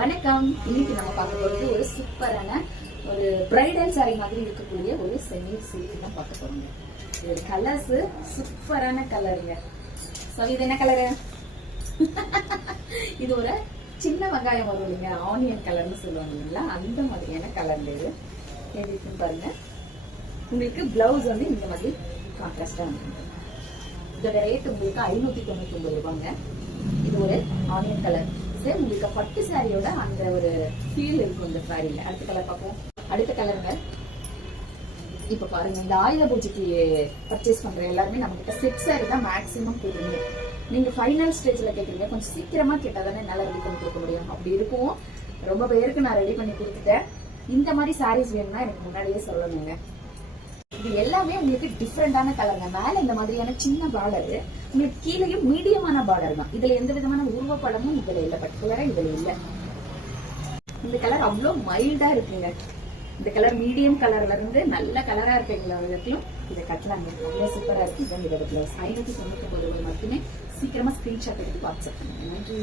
வணக்கம். இன்னைக்கு நம்ம பார்க்க போறது ஒரு சூப்பரான ஒரு பிரைடல் சாரி மாதிரி இருக்கக்கூடிய ஒரு செமி சில்க் தான் பார்க்க போறோங்க. இது கலர்ஸ் சூப்பரான கலருங்க. சோ இது என்ன கலரு? இது ஒரு சின்ன வெங்காயம் வரும் இல்லைங்க, ஆனியன் கலர்னு சொல்லுவாங்க இல்லைங்களா, அந்த மாதிரியான கலர் இது. எப்படி இருக்குன்னு பாருங்க. உங்களுக்கு பிளவுஸ் வந்து இந்த மாதிரி கான்ட்ராஸ்டா வந்து இதோட ரேட் உங்களுக்கு 599 ரூபாங்க. இது ஒரு ஆனியன் கலர். உங்களுக்கு பட்டு சாரியோட அந்த ஒரு ஃபீல் இருக்கும் இந்த சாரியில. அடுத்த கலர் பார்ப்போம். அடுத்த கலருங்க. இப்ப பாருங்க, இந்த ஆயுத பூஜைக்கு பர்ச்சேஸ் பண்ற எல்லாருமே நம்ம கிட்ட செட் சாரி தான் மேக்ஸிமம் கேட்குறீங்க. நீங்க ஃபைனல் ஸ்டேஜ்ல கேட்குறீங்க, கொஞ்சம் சீக்கிரமா கேட்டாதானே என்னால ரெடி பண்ணி கொடுக்க முடியும். அப்படி இருக்கும். ரொம்ப பேருக்கு நான் ரெடி பண்ணி கொடுத்துட்டேன். இந்த மாதிரி சாரீஸ் வேணும்னா எனக்கு முன்னாடியே சொல்லணுங்க. இது எல்லாமே உங்களுக்கு டிஃப்ரெண்டான கலருங்க. மேல இந்த மாதிரியான சின்ன பார்டர், உங்களுக்கு கீழேயும் மீடியமான பார்டர் தான். இதுல எந்த விதமான உருவப்படமும் இதுல இல்ல, பர்டிகுலரா இதுல இல்ல. இந்த கலர் அவ்வளவு மைல்டா இருக்குங்க. இந்த கலர் மீடியம் கலர்ல இருந்து நல்ல கலரா இருக்குங்களா வரைக்கும் இதை கட்டலாங்க. அவ்வளவு சூப்பரா இருக்கு. இதான் இதோட பிளவுஸ். 599 ரூபாய் மட்டுமே. சீக்கிரமா ஸ்கிரீன்ஷாட் எடுத்து வாட்ஸ்அப் பண்ணுங்க. நன்றி.